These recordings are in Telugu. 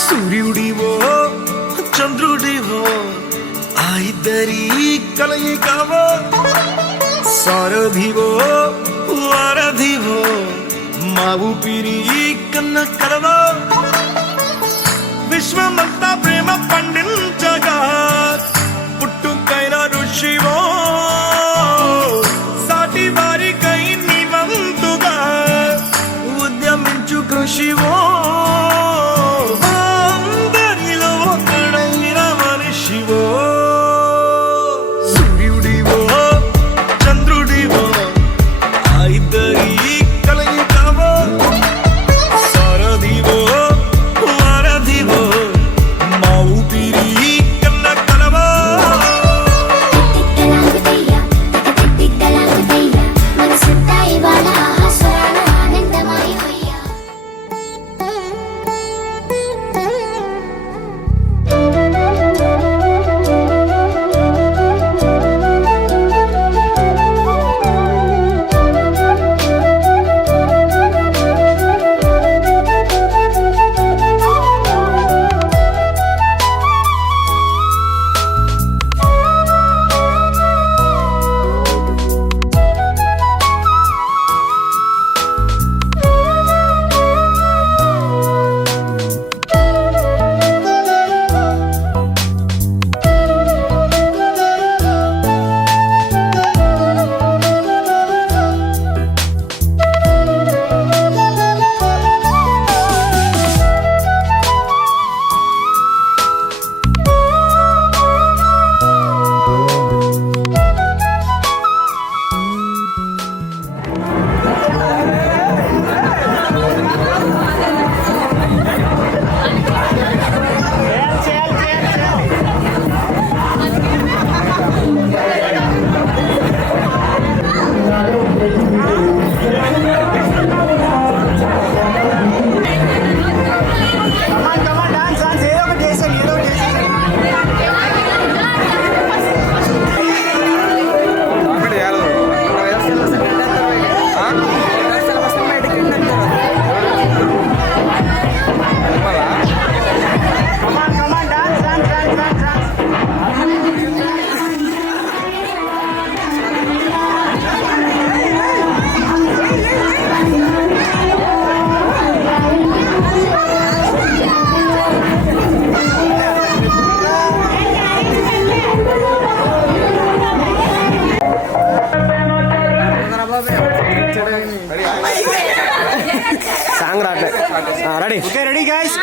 సూర్యుడివో చంద్రుడివో ఆ ఇద్దరి కలయికవో సారథివో వారధివో మా ఊపిరి కన్న కలవో విశ్వమంతా ప్రేమ పండించగా పుట్టుకైన ఋషివో సాటి వారికై నివంతుగా ఉద్యమించు కృషివో అందరిలో ఒకడైన మనిషివో సూర్యుడివో చంద్రుడివో ఆ ఇద్దరి కలయికవో సారథివో వారధివో మా ఊపిరి కన్న కలవో సాంగ్ రావట్లేదు రెడీ ఓకే రెడీ గైస్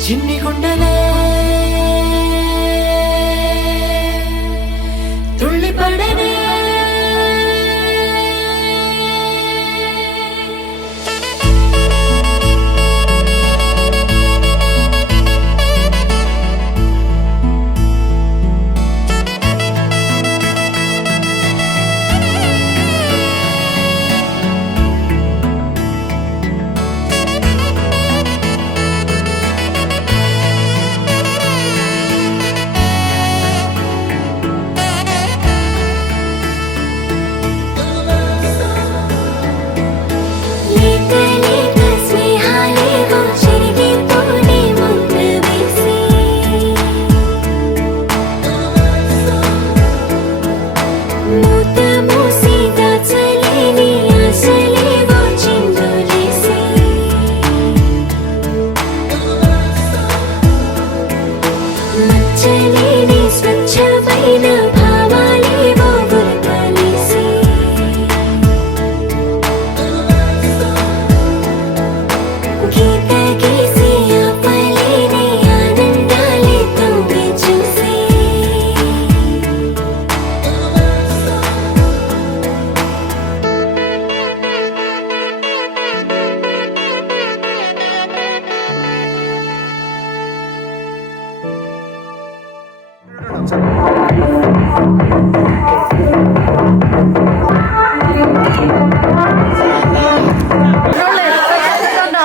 చిన్ని గుండెలే తుళ్ళి పడనే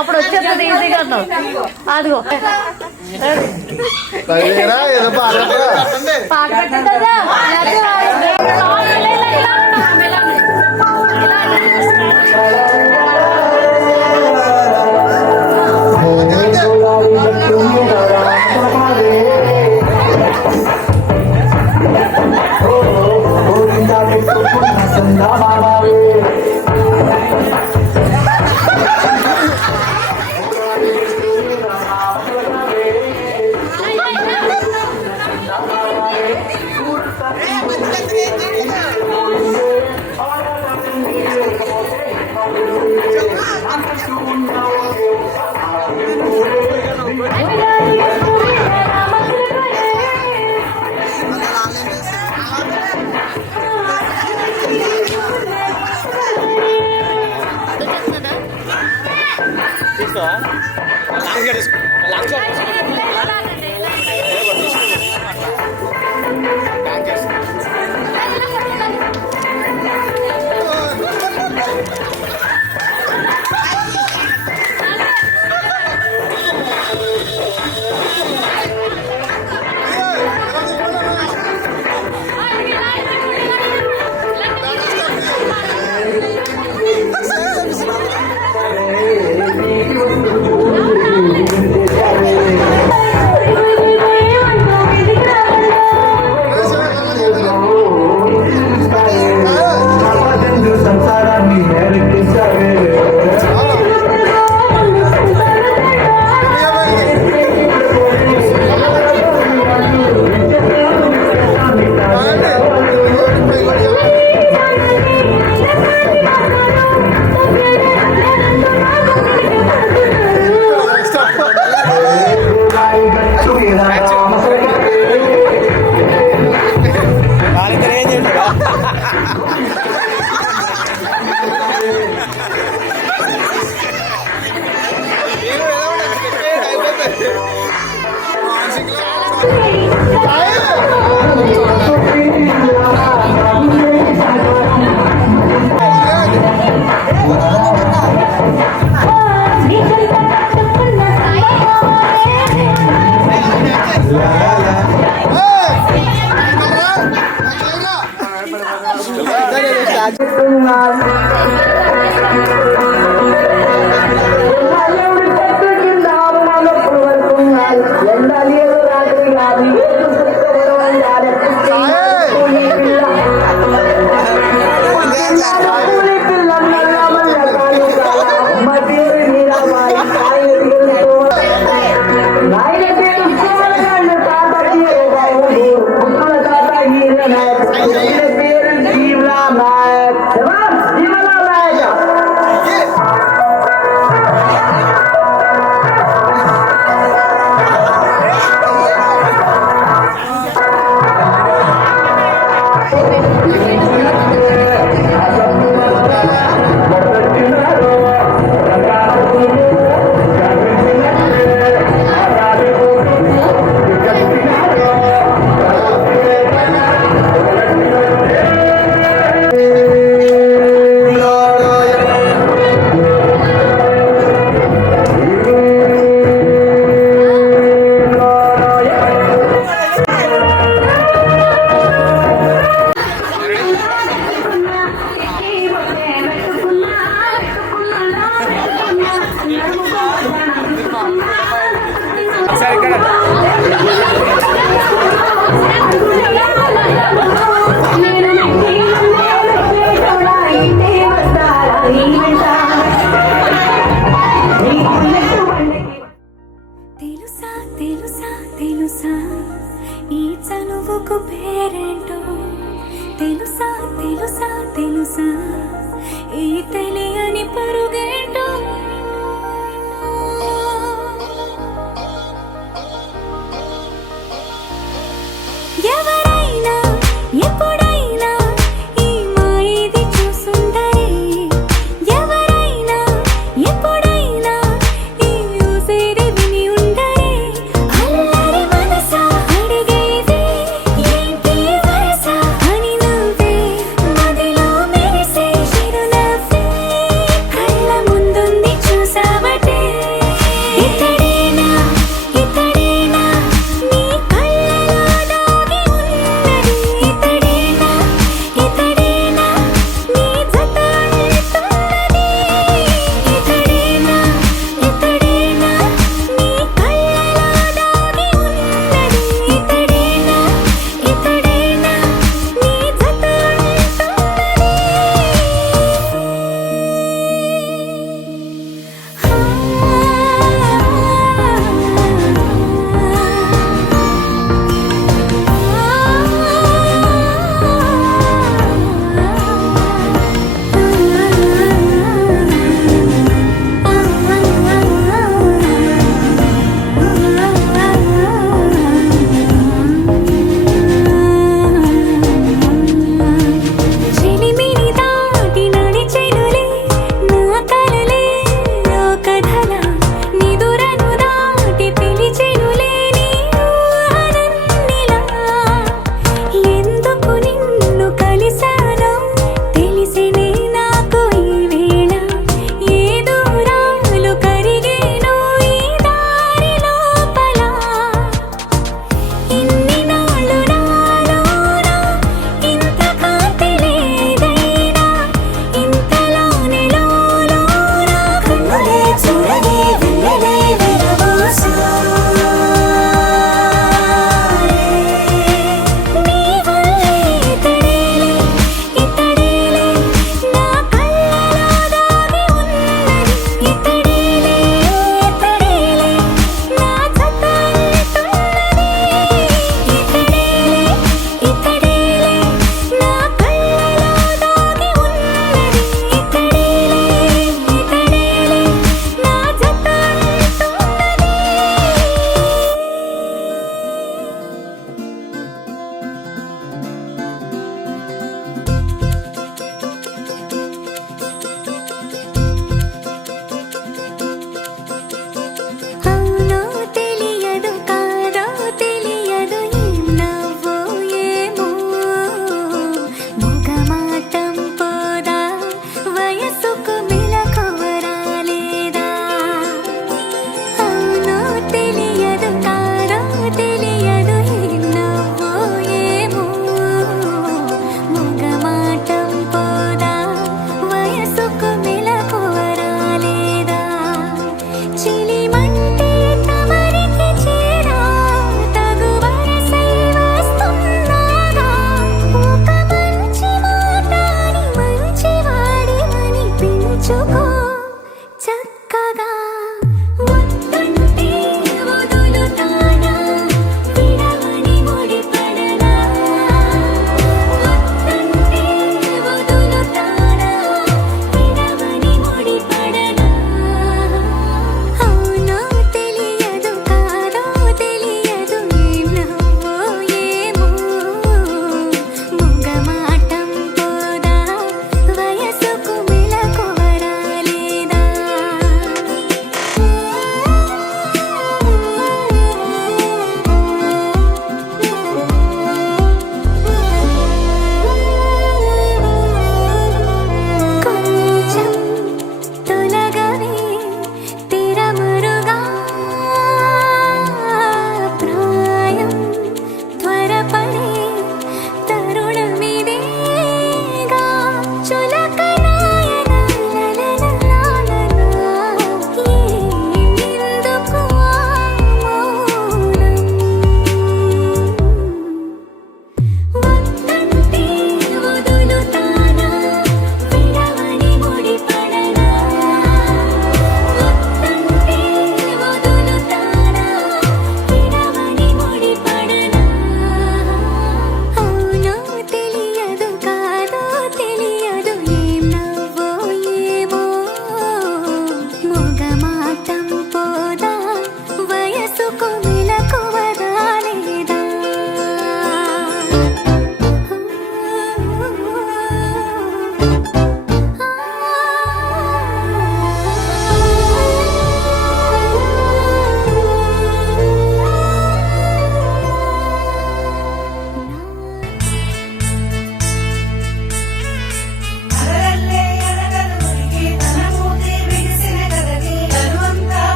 అప్పుడు వచ్చేస్తుంది ఈజీగా అన్నావు అదిగో పాట పెట్టదా సార్ ఇక్కడ తెలుసా తెలుసా తెలుసా ఈ చనువుకు పేరేంటో తెలుసా తెలుసా తెలుసా ఈ తెలియని పరుగేంటో ఎవరైనా ఎప్పుడైనా ఈ మాయది చూసుండరే ఎవరైనా ఎప్పుడైనా ఈ ఊసేరి విని ఉండరే అల్లరి మనసా అడిగేది ఏంటి వరస అని నువ్వే మదిలో మెరిసే చిరునవ్వే కళ్ళ ముందుంది చూసావటే ఇతడేనా ఇతడేనా నీ కళ్ళలో దాగి ఉన్నది ఇతడేనా ఇతడేనా నీ జత అంటున్నది ఇతడేనా ఇతడేనా నీ కళ్ళలో దాగి ఉన్నది ఇతడేనా ఇతడేనా నీ జత చెలిమిని దాటి నడిచెనులే నా కలలే ఓ కథలా నిదురను దాటి పిలిచెనులే నీ ఊహలన్నిలా ఎందుకు నిన్ను కలిసానో తెలిసినే నాకు ఈ వేళ ఏ దూరాలు కరిగేనో ఈ దారి లోపల ఇన్ని నాళ్ళు నాలోనా ఇంత కాంతి లేదైనా ఇంతలోనే లోలోనా కన్నులే చూడగే వెన్నెలే విరబూసారే నీ వల్లే ఇతడేలే ఇతడేలే నా కళ్ళలో దాగి ఉన్నది ఇతడేలే ఇతడేలే నా జత అంటున్నది ఇతడేలే ఇతడేలే నా కళ్ళలో దాగి ఉన్నది ఇతడేలే ఇతడేలే నా జత అవునో తెలియదు కాదో తెలియదు ఏం నవ్వో ఏమో మొగమాటం పోదా వయసుకు మెలకువ రాలేదా అవునో తెలియదు కాదో తెలియదు ఏం నవ్వో ఏమో మొగమాటం పోదా వయసుకు మెలకువ రాలేదా చిలిమంటే తమరికి చేరా తగు వరసై వస్తున్నాగా ఒక మంచి మాటని మంచివాడివని పెంచుకో చక్కగా వద్దంటే వదులుతానా విడవని ముడిపడనా వద్దంటే వదులుతానా విడవని ముడిపడనా అవునో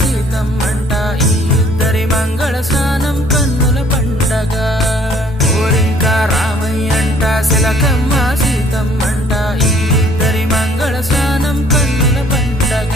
సీతమ్మంట ఈ ఇద్దరి మంగళ స్నానం కన్నుల పండగ ఊరింకా రామయ్యంట శిలకమ్మ సీతమ్మంట ఈ ఇద్దరి మంగళ స్నానం కన్నుల పండగ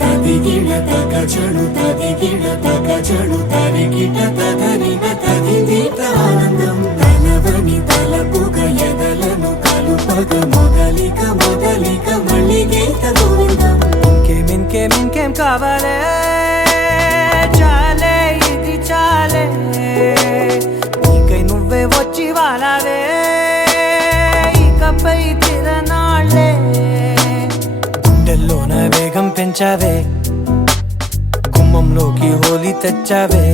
తదిగిడ తగచడు తదిగిడ తగచడు తరిగిట తదరిన తదిదీత ఆనందం తలవని తలపుగ ఎదలను కలుపగ మొదలిక మొదలిక మళ్ళీ గీత గోవిందం ఇంకేం కావాలే చాలే ఇది చాలే నీకై నువ్వే వచ్చి వాలావే ఇకపై తిరనాళ్ళే గుండెల్లోన వేగం పెంచావే గుమ్మంలోకి హోలీ తెచ్చావే